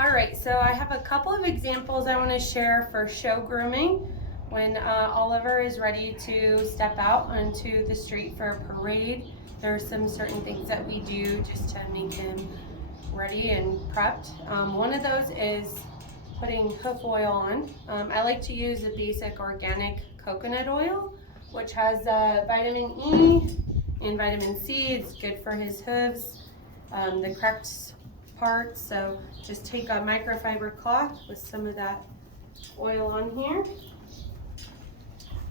All right, so I have a couple of examples I want to share for show grooming when Oliver is ready to step out onto the street for a parade. There are some certain things that we do just to make him ready and prepped. One of those is putting hoof oil on. I like to use a basic organic coconut oil, which has vitamin E and vitamin C. It's good for his hooves, the correct parts. So just take a microfiber cloth with some of that oil on here.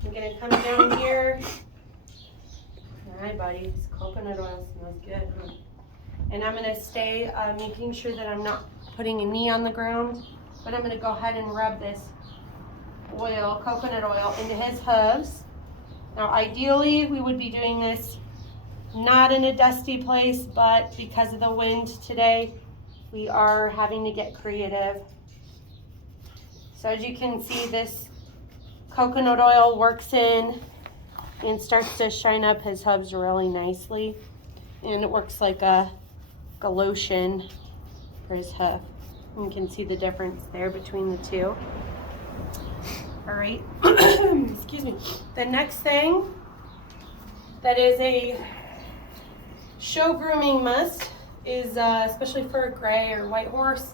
I'm gonna come down here. All right, buddy, this coconut oil smells good, huh? And I'm gonna stay making sure that I'm not putting a knee on the ground, but I'm gonna go ahead and rub this oil, coconut oil, into his hooves. Now, ideally, we would be doing this not in a dusty place, but because of the wind today, we are having to get creative. So as you can see, this coconut oil works in and starts to shine up his hooves really nicely. And it works like a lotion for his hoof. You can see the difference there between the two. All right, excuse me. The next thing that is a show grooming must is, especially for a gray or white horse,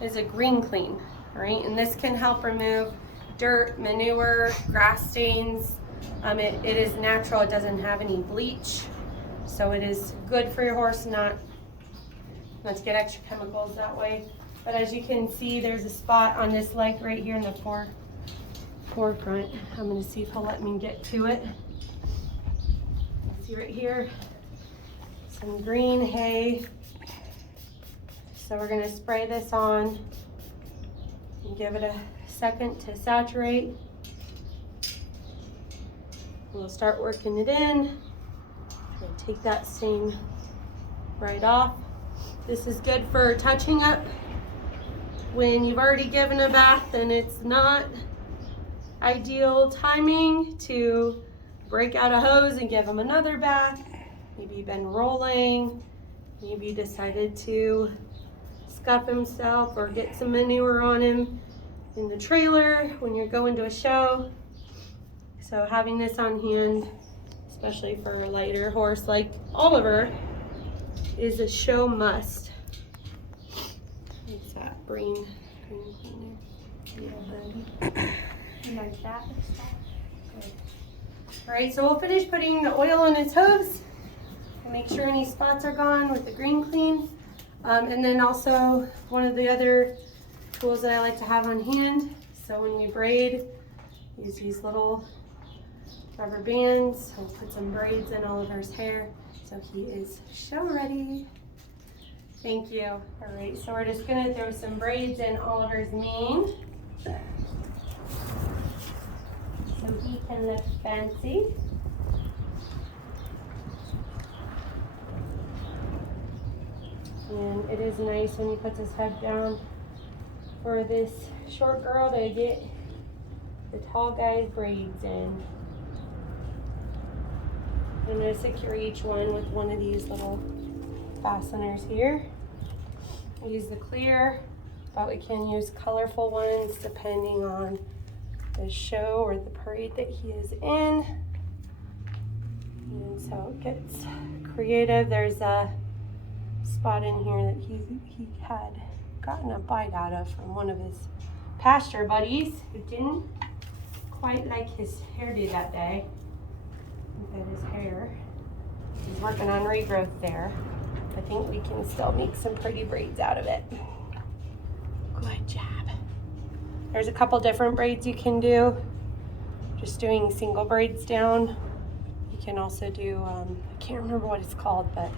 is a green clean, all right? And this can help remove dirt, manure, grass stains. It is natural, it doesn't have any bleach. So it is good for your horse not to get extra chemicals that way. But as you can see, there's a spot on this leg right here in the forefront. I'm gonna see if he'll let me get to it. See right here, some green hay. So we're gonna spray this on and give it a second to saturate. We'll start working it in. We'll take that stain right off. This is good for touching up when you've already given a bath and it's not ideal timing to break out a hose and give him another bath. Maybe you've been rolling, maybe you decided to scuff himself or get some manure on him in the trailer when you're going to a show. So having this on hand, especially for a lighter horse like Oliver, is a show must. What's that green cleaner? Yeah, you like that? Good. All right, so we'll finish putting the oil on his hooves and make sure any spots are gone with the green clean. And then also one of the other tools that I like to have on hand. So when we braid, use these little rubber bands. We'll put some braids in Oliver's hair so he is show ready. Thank you. All right, so we're just gonna throw some braids in Oliver's mane so he can look fancy. And it is nice when he puts his head down for this short girl to get the tall guy's braids in. I'm going to secure each one with one of these little fasteners here. I use the clear, but we can use colorful ones depending on the show or the parade that he is in. And so it gets creative. There's a spot in here that he had gotten a bite out of from one of his pasture buddies who didn't quite like his hairdo that day. Look at his hair. He's working on regrowth there. I think we can still make some pretty braids out of it. Good job. There's a couple different braids you can do. Just doing single braids down. You can also do, I can't remember what it's called, but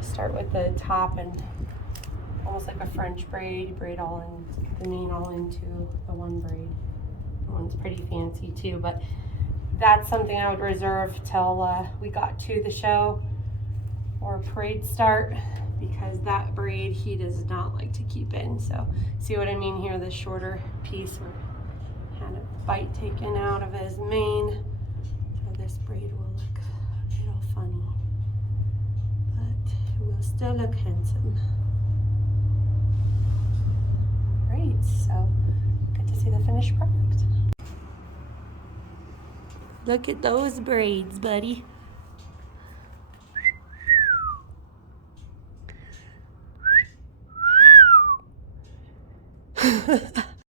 start with the top and almost like a French braid. You braid all in, the mane all into the one braid. That one's pretty fancy too, but that's something I would reserve till we got to the show or parade start, because that braid he does not like to keep in. So see what I mean here, the shorter piece where had a bite taken out of his mane. So this braid will look a little funny, but it will still look handsome. finished product. Look at those braids, buddy.